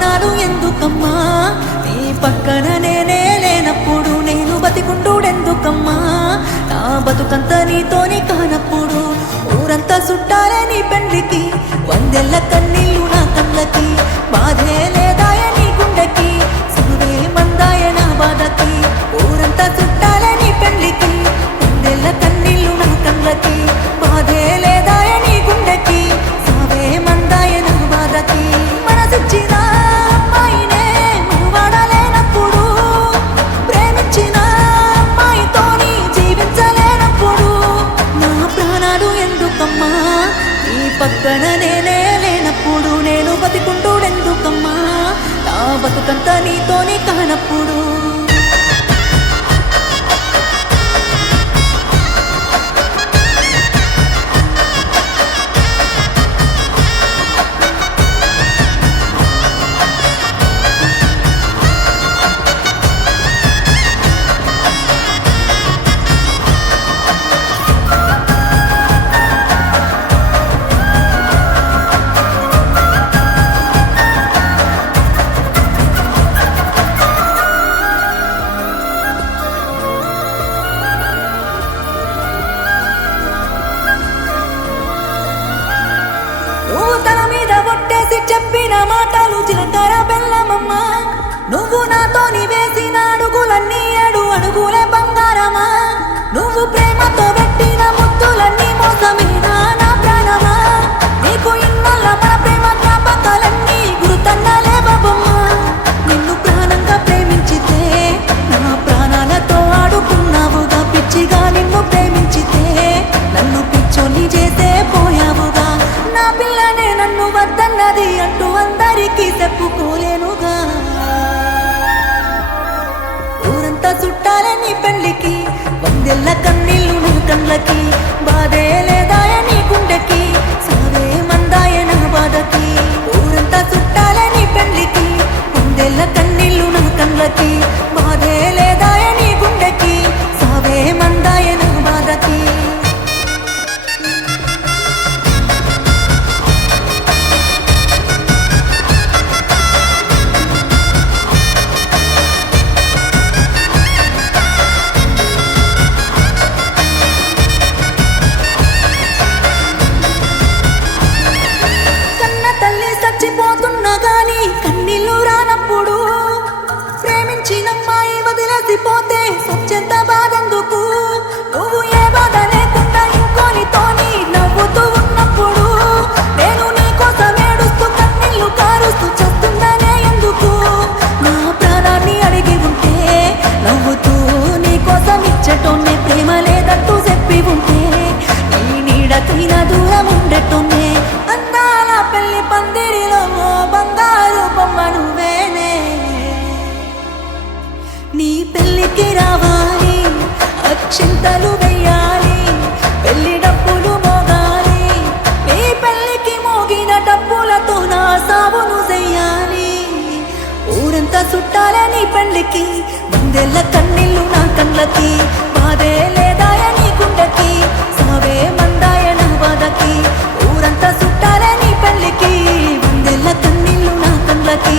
ప్రాణాలు ఎందుకమ్మా నీ పక్కన నేనే లేనప్పుడు నేను బతికుండుడెందుకమ్మా నా బతుకంత నీతోని కానప్పుడు ఊరంతా చుట్టాలే నీ పెండ్లికి వందెల్ల కన్నీళ్ళు నా కళ్ళకి బాధే లేదాయ నీ గుండెకి సులువే మందాయ నా బాధకి ఊరంతా చుట్టాలే నీ పెండ్లికి వందెల్ల కన్నీళ్ళు నా కళ్ళకి బాధే లేదాయ నీ గుండెకి సావే మందాయ నా బాధకి మనసిచ్చిన అమ్మాయినే వాడలేనప్పుడు ప్రేమించిన అమ్మాయితోని జీవించలేనప్పుడు నా ప్రాణాలు ఎందుకమ్మా నీ పక్కన నేనే లేనప్పుడు నేను బతికుండుడెందుకమ్మా నా బతుకంతా నీతోని కానప్పుడు నువ్వు తల మీద ఒట్టేసి చెప్పిన మాటలు చిలకర బెల్లమమ్మా నువ్వు నాతోని వేసిన అడుగులన్నీ 7 అడుగులే బంగారమా నువ్వు ప్రేమతో పెట్టిన ముద్దులన్నీ మోసమేనా నా ప్రాణమా నీకు ఇన్నల్ల మన ప్రేమ జ్ఞాపకాలన్నీ గుర్తన్నలే బాబమ్మా నిన్ను ప్రాణంగా ప్రేమించితే నా ప్రాణాలతో ఆడుకున్నావుగా పిచ్చిగా నిన్ను ప్రేమించితే నన్ను పిచ్చోని చేసే పోయావుగా నా పిల్లనే నన్ను వద్దన్నది అంటూ అందరికీ చెప్పుకోలేనుగా ఊరంతా చుట్టాలే నీ పెళ్లికి వందెల్ల కన్నీళ్ళు నీ కళ్ళకి బాధే లేదాయ నీ గుండెకి సావే మందాయ నా బాధకి ఊరంతా చుట్టాలే నీ పెళ్లికి వందెల్ల కన్నీళ్ళు నా కళ్ళకి బాధే లేదాయ నీ గుండెకి సావే మందాయ నా బాధకి చచ్చిపోతున్నా గాని కన్నీళ్ళు రానప్పుడు ప్రేమించినమ్మాయి వదిలేసిపోతే సత్యంత బాధెందుకు నువ్వు ఏ బాధ లేకుండా ఇంకోనితోని నవ్వుతూ ఉన్నప్పుడు నేను నీ కోసం ఏడుస్తూ కన్నీళ్ళు కారుస్తూ చస్తున్నానే ఎందుకు నా ప్రాణాన్ని అడిగి ఉంటే నవ్వుతూ నీ కోసం ఇచ్చటోనే ప్రేమ లేదంటూ చెప్పి ఉంటే నీ నీడకైనా దూరం ఉండటోనే అందాల పెళ్లి పందిరిలో బంగారు బొమ్మ నువ్వేనే నీ పెళ్లికి రావాలి అక్షింతలు వెయ్యాలి పెళ్లి డప్పులు మోగాలి నీ పెళ్లికి మోగిన డప్పులతో నా సావును చెయ్యాలి ఊరంతా చుట్టాలే నీ పెళ్లికి వందెల్ల కన్నీళ్ళు నా కళ్ళకి బాధే లేదాయ నీ గుండెకి సావే మందాయ నా బాధకి ఊరంతా చుట్టాలే నీ పెళ్లికి వందెల్ల కన్నీళ్ళు నా కళ్ళకి